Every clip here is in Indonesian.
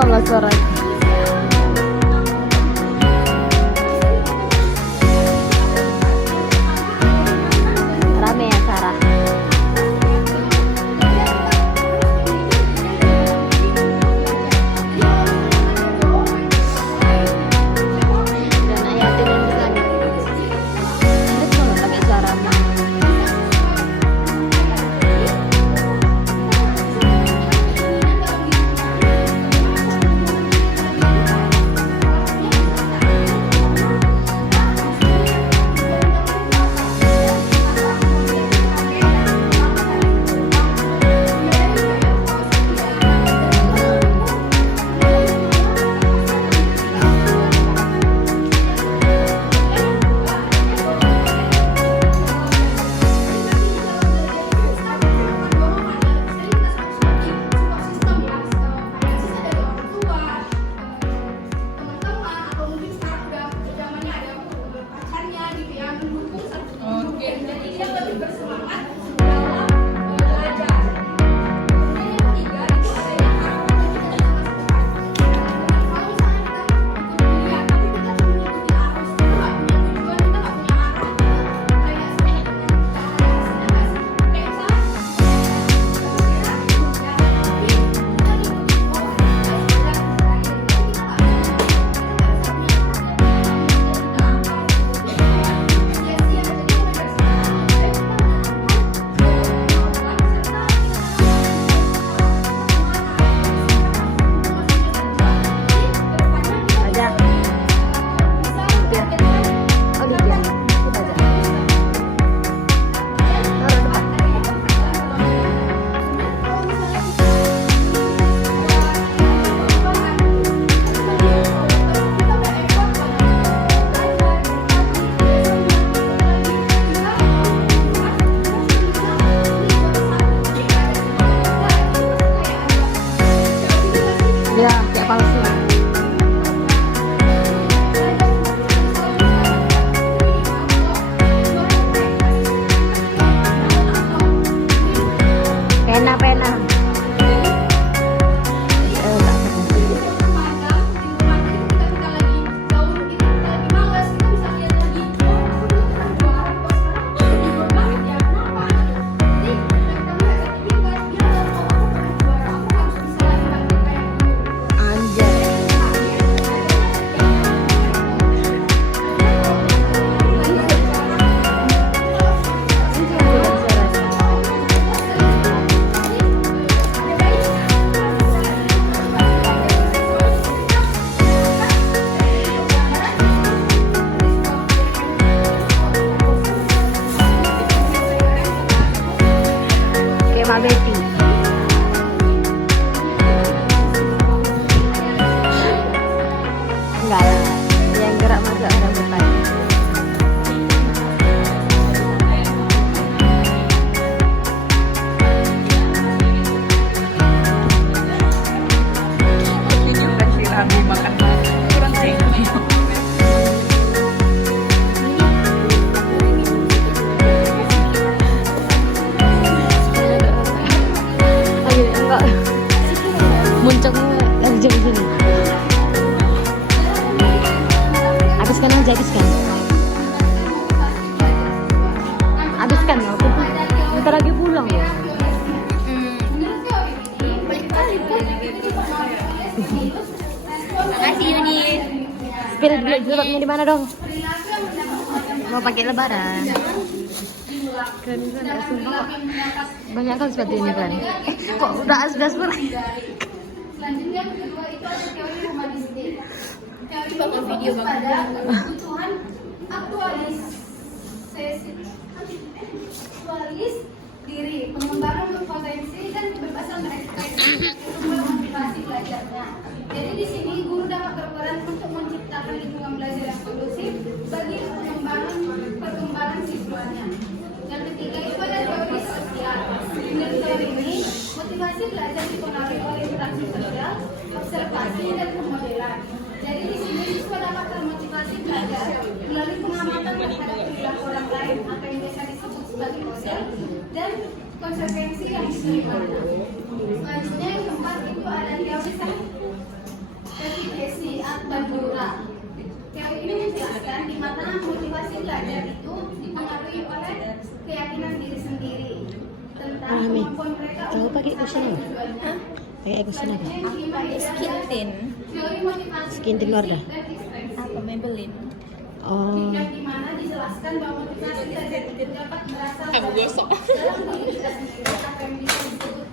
Rekam suara. Rame ya Sarah. Dan ayah dengan juga nih. Ini semua pakai suara. Ya, kayak palsu. Pena. Mbak Betty. Enggak lah, yang gerak masuk rambutan. Ini kasih Rami makan kurang sih. Muncungnya dari jam sini. Habiskan aja, habiskan. Habiskan ya, bentar lagi pulang ya. Makasih Yuni. Spirit jilbabnya di mana dong? Mau pakai lebaran. Keren kan, sumpah kok. Banyak kan sepatu ini kan. Kok udah asdas pun. Selanjutnya kedua itu ada teori humanistik. Teori humanistik pada kebutuhan aktualis diri, pengembangan berpotensi dan kebebasan berekspresi untuk motivasi belajarnya. Jadi di sini guru dapat berperan untuk menciptakan lingkungan belajar yang kondusif bagi perkembangan siswanya. Yang ketiga itu ada teori sosial. Menurut teori ini, motivasi belajar dipengaruhi oleh interaksi sosial, observasi dan pemodelan. Jadi di sini siswa dapat termotivasi belajar melalui pengamatan terhadap perilaku orang lain atau yang biasa disebut sebagai model dan konsekuensi yang diterima. Selanjutnya yang keempat itu ada teori mana motivasi belajar itu dipengaruhi oleh keyakinan diri sendiri tentang Mami, kemampuan mereka kamu untuk pakai cushion apa? tujuannya. Pakai cushion apa? Skin tint Teori motivasi Skin tint Wardah? dan ekspresi. atau Maybelline. Oh, Yang dimana dijelaskan bahwa motivasi tadi dapat berasal dari dalam diri kita sendiri apa yang bisa disebut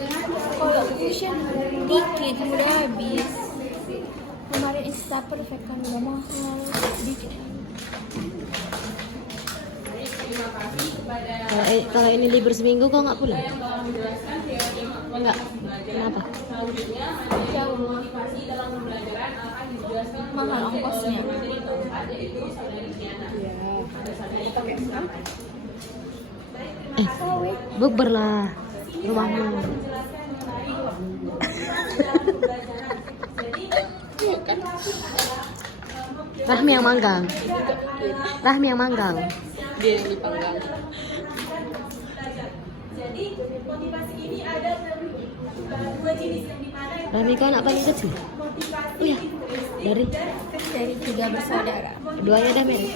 dengan Kalau cushion dikit udah habis. Kemarin Insta Perfect kan udah mahal dikit. kalau ini libur seminggu kok nggak pulang? Enggak. Kenapa? Jauh mahal ongkosnya. Bukber lah rumahmu. Rahmi yang manggang. Rahmi yang manggang. Dia yang dipanggang. Rahmi kau anak paling kecil? Iya. Dari Dari 3 bersaudara. duanya udah married?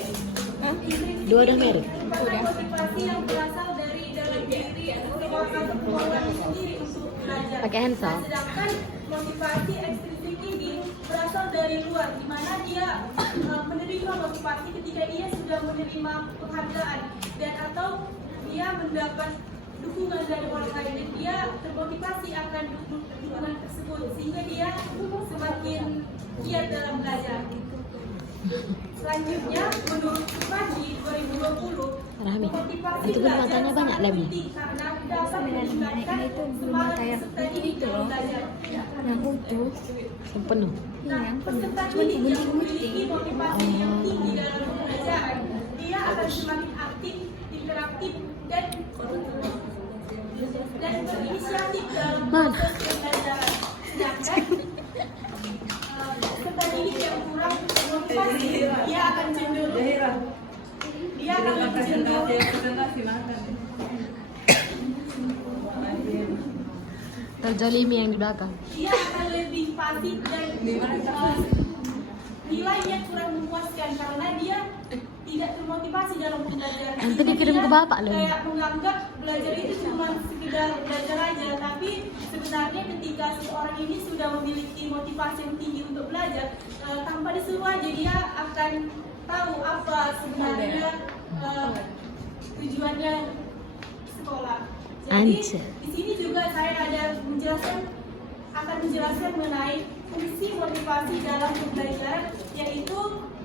Hah? Dua udah married? Udah. Pakai handphone? Sedangkan motivasi ekstrinsik ini berasal dari luar, di mana dia menerima motivasi ketika dia sudah menerima penghargaan dan atau dia mendapat dukungan dari orang lain dan dia termotivasi akan dukungan tersebut sehingga dia semakin giat dalam belajar. Selanjutnya, menurut Paji 2020, Rahmi, motivasi itu pun matanya banyak lebih. karena dapat meningkatkan Ini tuh belum semangat kayak peserta itu didik dalam loh. belajar. Yang utuh, Yang penuh. ini yang penuh. Peserta Cuma didik yang memiliki gunting-gunting. motivasi yang tinggi dalam pembelajaran, dia akan semakin aktif, interaktif, dan berinisiatif dalam Man. proses pembelajaran. Sedangkan peserta didik yang kurang motivasi, dia akan cenderung lebih cenderung Terzalimi yang di belakang. dia akan lebih pasif dan nilainya kurang memuaskan karena dia tidak termotivasi dalam pembelajaran. Nanti dikirim ke bapak loh. Kayak menganggap belajar itu cuma sekedar belajar aja, tapi sebenarnya ketika seorang ini sudah memiliki motivasi yang tinggi untuk belajar, tanpa disuruh aja dia akan tahu apa sebenarnya tujuannya sekolah. Jadi Anjir. di sini juga saya akan menjelaskan mengenai fungsi motivasi dalam pembelajaran, yaitu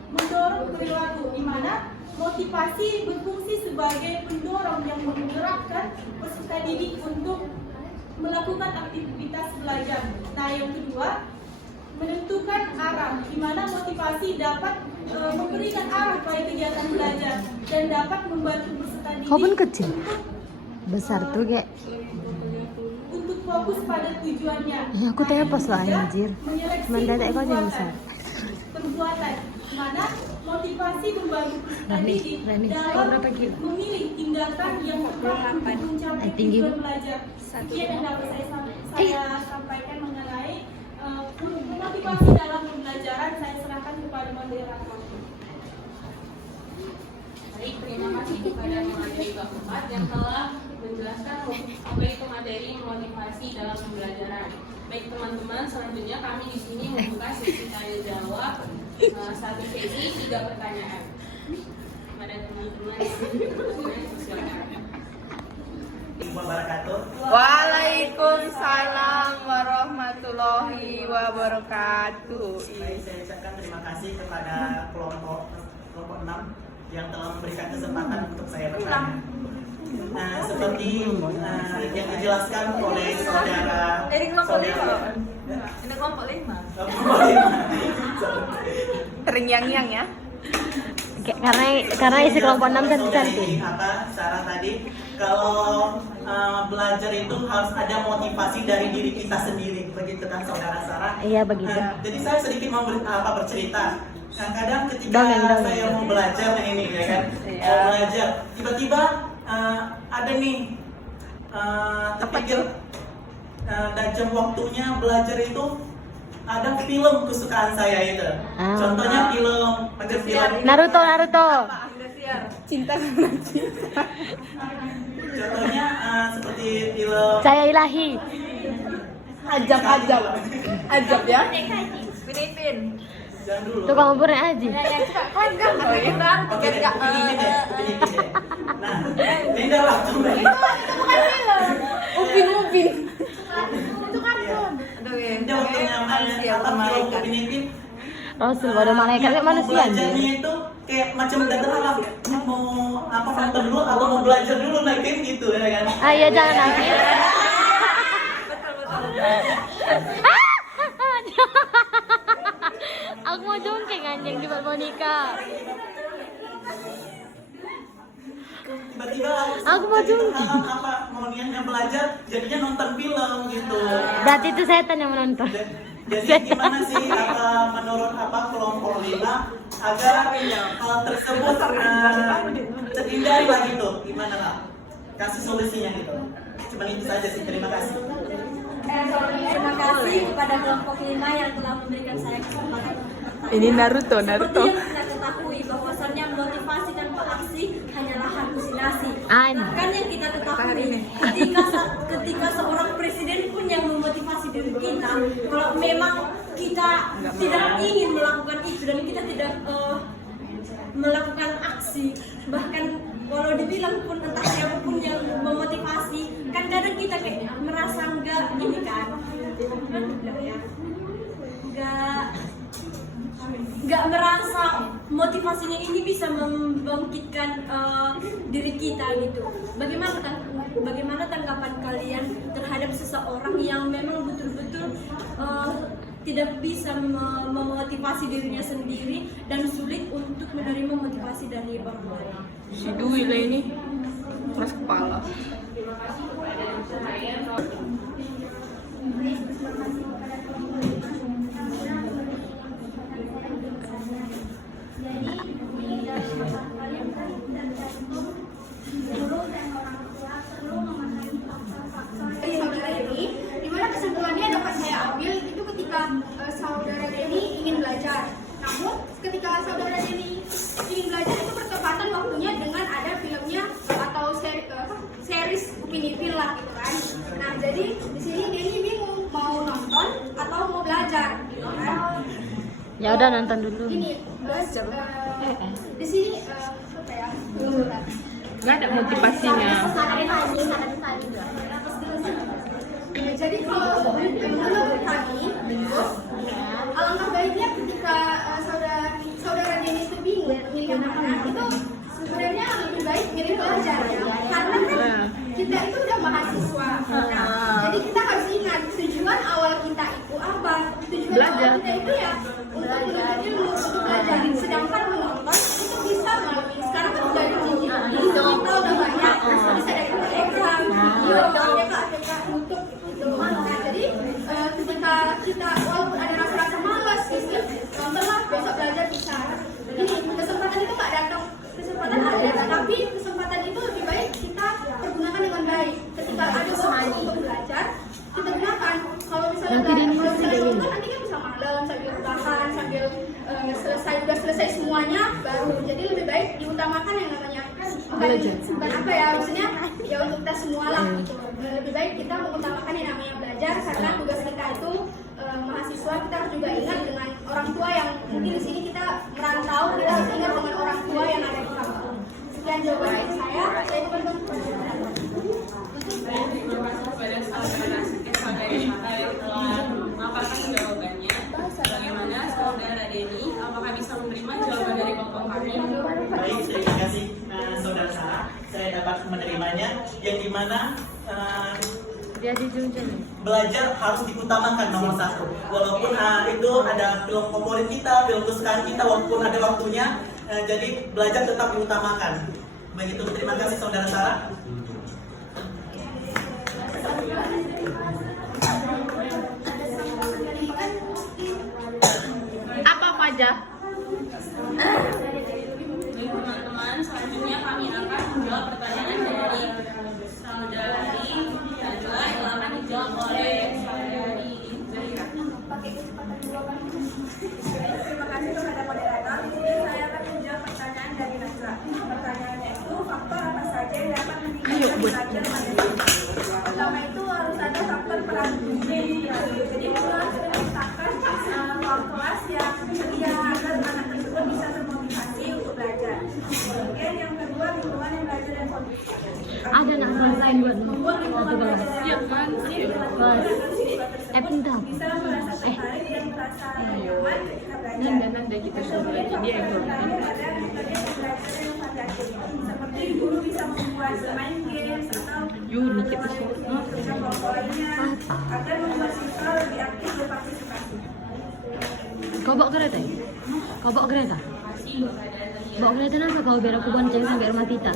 mendorong perilaku, di mana motivasi berfungsi sebagai pendorong yang menggerakkan peserta didik untuk melakukan aktivitas belajar. Nah, yang kedua, menentukan arah, di mana motivasi dapat memberikan arah pada kegiatan belajar dan dapat membantu peserta didik Kau pun kecil. Besar tuh kayak. untuk fokus pada tujuannya. Ya, aku tepos lah, anjir. Menyeleksi Cuman dadek kau yang perbuatan. besar. Perbuatan, mana motivasi membantu peserta Rani, didik Rani, kau dalam berapa kilo? memilih tindakan yang tepat untuk mencapai Tinggi, tujuan Bu? belajar. Sekian yang dapat saya sampaikan mengenai motivasi dalam pembelajaran. Saya serahkan kepada moderator. Baik, terima kasih kepada materi Pak Fuad yang telah menjelaskan apa itu materi motivasi dalam pembelajaran. Baik teman-teman, selanjutnya kami di sini membuka sesi tanya jawab satu sesi 3 pertanyaan. Pada teman-teman, silakan. Waalaikumsalam warahmatullahi wabarakatuh. Baik, saya ucapkan terima kasih kepada kelompok 6 yang telah memberikan kesempatan untuk saya bertanya. Nah, seperti yang dijelaskan oleh saudara Ini kelompok 5. Terngiang-ngiang ya. Karena isi kelompok 6 cantik-cantik. Apa Sarah tadi, kalau belajar itu harus ada motivasi dari diri kita sendiri, begitu kan saudara Sarah? Iya, begitu. Jadi saya sedikit mau bercerita. Nah, kadang ketika Dongeng. saya mau belajar ini ya kan, mau belajar, tiba-tiba ada nih terpikir dan jam waktunya belajar itu ada film kesukaan saya itu. Contohnya film macam film Naruto. Cinta karena cinta. contohnya seperti film Saya Ilahi. Ajab ya. Filipin. jangan dulu. Tukang buburnya Aji. Oh iya. Oke, begini deh. Nah, ini udah waktu. Upin. Ini waktunya main apa film Upin Ipin. Rasul pada malaikat kayak manusia. Belajarnya itu kayak macam datang alam. Mau apa nonton dulu atau mau belajar dulu naikin gitu ya kan? Ah iya jangan nangis. Aku mau jongkeng anjing di Monika. Tiba-tiba Aku mau jongkeng. apa mau niatnya belajar jadinya nonton film gitu. Berarti itu setan yang menonton. Jadi gimana sih menurut kelompok 5 agar hal tersebut terhindari lah gitu, gimana lah? Kasih solusinya gitu. Cuma itu saja sih. Terima kasih. Terima kasih kepada kelompok 5 yang telah memberikan saya kesempatan. Ini Naruto. Seperti yang kita ketahui bahwasannya motivasi tanpa aksi hanyalah halusinasi. Bahkan yang kita ketahui ketika seorang presiden pun yang memotivasi diri kita, kalau memang kita tidak ingin melakukan itu dan kita tidak melakukan aksi, bahkan walau dibilang pun entah siapapun yang memotivasi, kan kadang kita kayak merasa enggak ini kan, nggak merasa motivasinya ini bisa membangkitkan diri kita gitu. Bagaimana tanggapan kalian terhadap seseorang yang memang betul-betul tidak bisa memotivasi dirinya sendiri dan sulit untuk menerima motivasi dari orang lain? Si Dwi lah ini. Keras kepala. Dimana kesimpulannya dapat saya ambil itu ketika saudara Denny ingin belajar. Namun ketika saudara Denny ingin belajar itu bertepatan waktunya dengan ada filmnya atau series Upin Ipin lah gitu kan. Nah jadi di sini Denny bingung mau nonton atau mau belajar gitu kan. Ya udah nonton dulu. Ini di sini apa ya? Nggak ada motivasinya. Jadi kalau menurut kami, alangkah baiknya ketika saudara Dennis itu bingung milih mana, itu sebenarnya lebih baik milih belajar ya. Karena kan kita itu udah mahasiswa. Nah, jadi kita harus ingat tujuan awal kita itu apa? Tujuan awal kita itu ya untuk menuntut ilmu, untuk belajar. Sedangkan menonton itu bisa melalui sekarang kan udah digital, kita udah banyak, bisa dari Telegram, APK untuk nah, jadi ketika kita walaupun ada rasa-rasa malas gitu, nontonlah besok belajar bisa. Ini kesempatan itu nggak datang, kesempatan ada, tapi kesempatan itu lebih baik kita pergunakan dengan baik. Ketika ada waktu untuk belajar, kita gunakan. Kalau misalnya nonton nanti kan bisa malam sambil rebahan, sambil selesai semuanya baru. Jadi lebih baik diutamakan yang namanya bukan apa ya, maksudnya ya untuk kita semua lah gitu. Lebih baik kita mengutamakan yang namanya belajar karena tugas kita itu mahasiswa. Kita harus juga ingat dengan orang tua yang mungkin di sini kita merantau, kita harus ingat dengan orang tua yang ada di kampung. Sekian jawaban dari saya teman-teman. Terima kasih kepada saudara Sarah yang telah memaparkan jawabannya. Bagaimana saudara Denny? Apakah bisa menerima jawaban dari kelompok kami? Baik, terima kasih saudara Sarah. Saya dapat menerimanya. Yang dimana Dia dijunjung. belajar harus diutamakan nomor 1. Walaupun itu ada film favorit kita, film kesukaan kita, walaupun ada waktunya, jadi belajar tetap diutamakan. Begitu, terima kasih saudara Sarah. Apa aja? Baik teman-teman, selanjutnya kami akan menjawab pertanyaan dari saudari Najla yang akan dijawab oleh saudari Zahira. Bikin buat membuat lingkungan satu belajar kelas. yang bagus Kelas. bisa Pintar. merasa tertarik dan merasa nyaman ketika belajar. Nanda kita suruh lagi dia yang Terkadang ada metode pembelajaran yang variatif, seperti guru bisa membuat main games atau Yuni kita suruh. kelompok lainnya agar membuat siswa lebih aktif berpartisipasi. Kau bawa kereta? Kau bawa kereta? Bawa kereta apa kau biar aku bonceng sampai rumah Tita?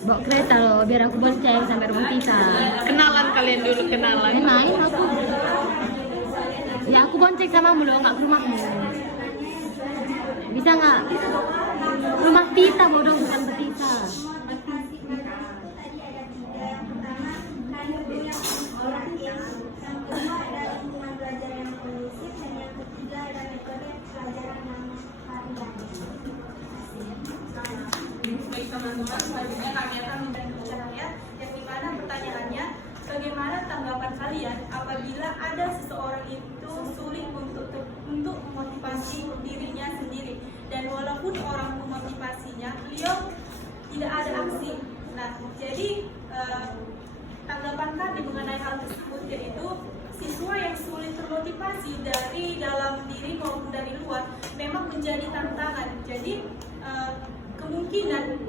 Bawa kereta loh biar aku bonceng sampai rumah Tita. Kenalan kalian dulu, kenalan. Main aku. Ya aku bonceng sama mu loh, nggak ke rumahmu. Bisa nggak? Rumah Tita bodoh, bukan ke Tita. Baik teman-teman, selanjutnya kami akan memberikan cahaya yang dimana pertanyaannya, bagaimana tanggapan kalian apabila ada seseorang itu sulit untuk memotivasi dirinya sendiri, dan walaupun orang memotivasinya, beliau tidak ada aksi. Nah, jadi tanggapan kami mengenai hal tersebut yaitu siswa yang sulit termotivasi dari dalam diri maupun dari luar memang menjadi tantangan. Jadi kemungkinan,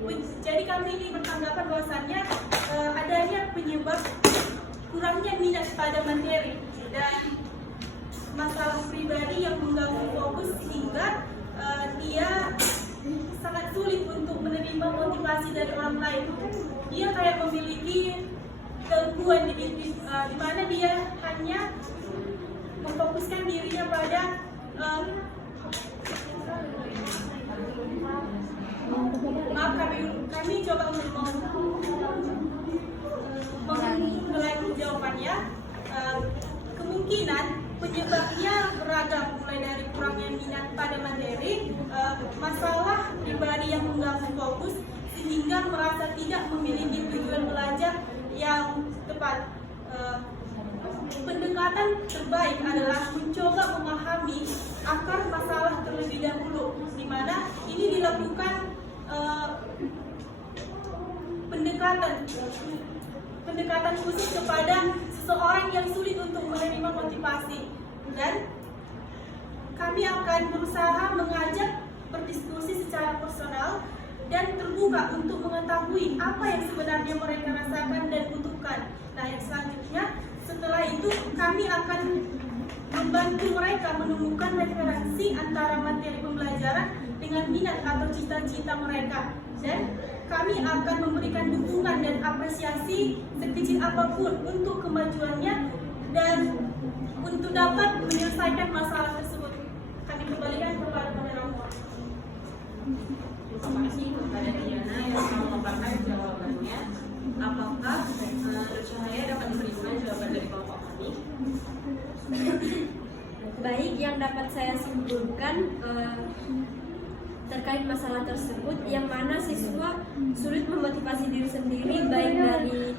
jadi kami ini bertanggapan bahwasannya adanya penyebab kurangnya minat pada materi dan masalah pribadi yang mengganggu fokus sehingga dia sangat sulit untuk menerima motivasi dari orang lain. Dia kayak memiliki gangguan di mana dia hanya memfokuskan dirinya pada maaf, kami coba mulai jawabannya. Kemungkinan penyebabnya beragam, mulai dari kurangnya minat pada materi, masalah pribadi yang mengganggu fokus sehingga merasa tidak memiliki tujuan belajar yang tepat. Pendekatan terbaik adalah mencoba memahami akar masalah terlebih dahulu, di mana ini dilakukan pendekatan khusus kepada seseorang yang sulit untuk menerima motivasi, dan kami akan berusaha mengajak berdiskusi secara personal dan terbuka untuk mengetahui apa yang sebenarnya mereka rasakan dan butuhkan. Nah, yang selanjutnya setelah itu kami akan membantu mereka menemukan referensi antara materi pembelajaran dengan minat atau cita-cita mereka, dan kami akan memberikan dukungan dan apresiasi sekecil apapun untuk kemajuannya dan untuk dapat menyelesaikan masalah tersebut. Kami kembalikan kepada kamera. Terima kasih kepada Diana yang telah memaparkan jawabannya. Apakah Cahaya dapat memberikan jawaban dari kelompok kami? Baik, yang dapat saya simpulkan terkait masalah tersebut, yang mana siswa sulit memotivasi diri sendiri baik dari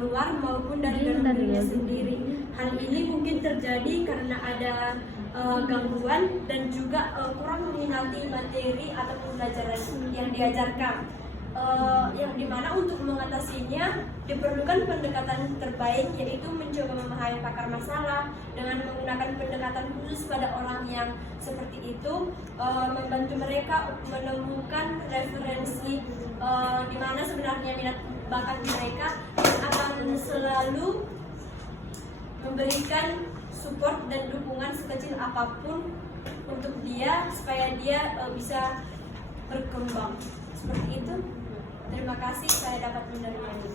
luar maupun dari dalam dirinya sendiri. Hal ini mungkin terjadi karena ada gangguan dan juga kurang meminati materi atau pembelajaran yang diajarkan. Yang dimana untuk mengatasinya diperlukan pendekatan terbaik, yaitu mencoba memahami akar masalah dengan menggunakan pendekatan khusus pada orang yang seperti itu, membantu mereka menemukan referensi dimana sebenarnya minat bakat mereka, akan selalu memberikan support dan dukungan sekecil apapun untuk dia supaya dia bisa berkembang. Seperti itu. Terima kasih saya dapat menerima ini.